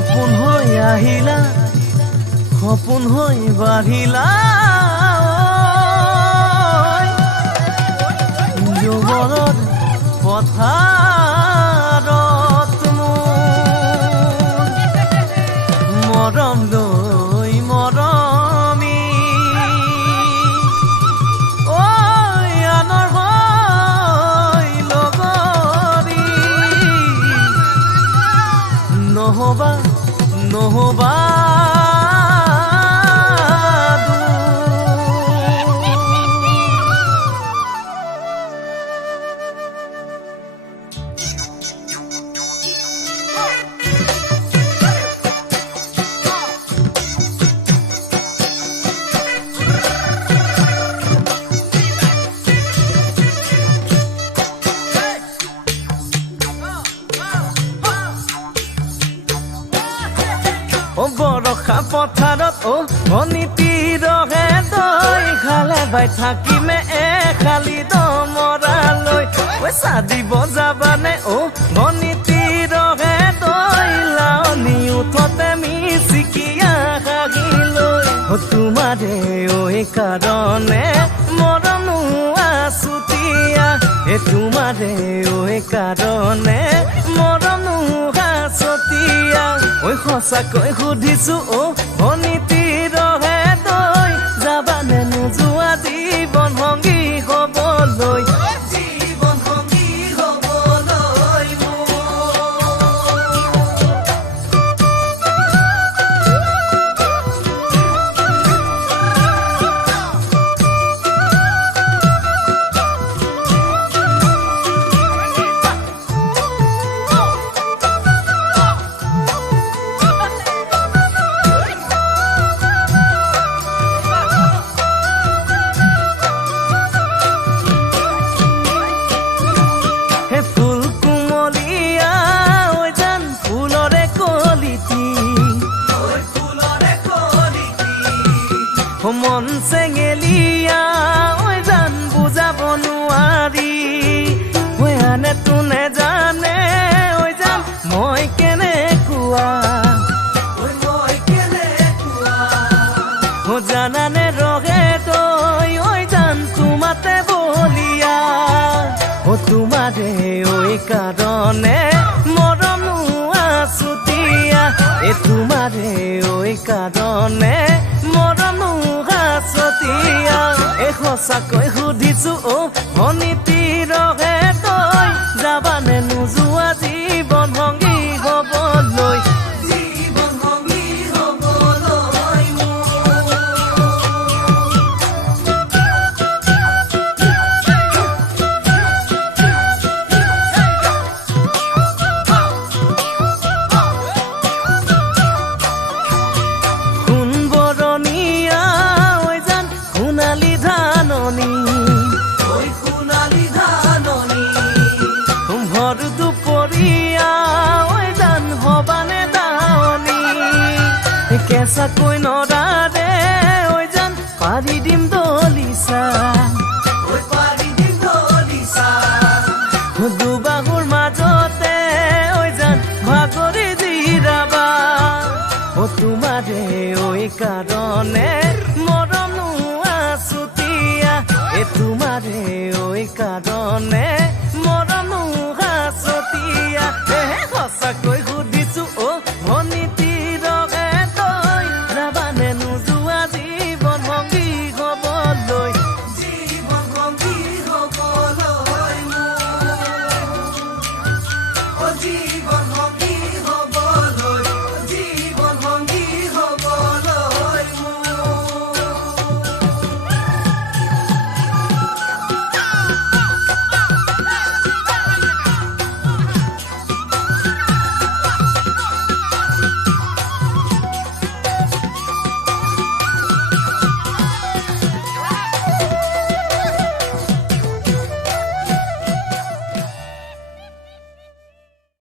সপোন হৈ আহিলা সপোন হৈ বাঢ়িলা যৌৱনৰ পথাৰত মৰম লৈ মৰমি আনৰ হৈ লগৰী নহবা নহবা বৰষা পথাৰত ভনীতি ৰহে দৈ খালে বাই থাকিমে খালি দমৰালৈ চাদিব যাবানে ভনীতি ৰহে দৈ লাৱনি উঠতে মিচিকিয়া হাগিলৈ তোমাৰে কাৰণে মৰমো আছুতীয়া তোমাৰে কাৰণে মৰমো আছতীয়া সঁচাকৈ সুধিছো ভনীতি ৰহে দৈ যাবানে নোযোৱা জীৱন সংগী হবলৈ মন চেঙেলিয়া জান বুজাব নোৱাৰি আনে তোনে জানে জান মই কেনেকুৱা জানানে ৰহে তই জান তোমাতে বলিয়া তোমাৰে কাৰণে মৰমো আছুতীয়া তোমাৰে কাৰণে মৰমো আছতীয়া সঁচাকৈ সুধিছো ভনীতি ৰহে তই যাবানে নোযোৱা জীৱন সংগী হবলৈ কেঁচাকৈ নৰাৰে জান পাৰি দিম দলিচা দুবাহুৰ মাজতে জান ভাগৰি জিৰাবা তোমাৰে কাৰণে মৰমো আছুতীয়া তোমাৰে কাৰণে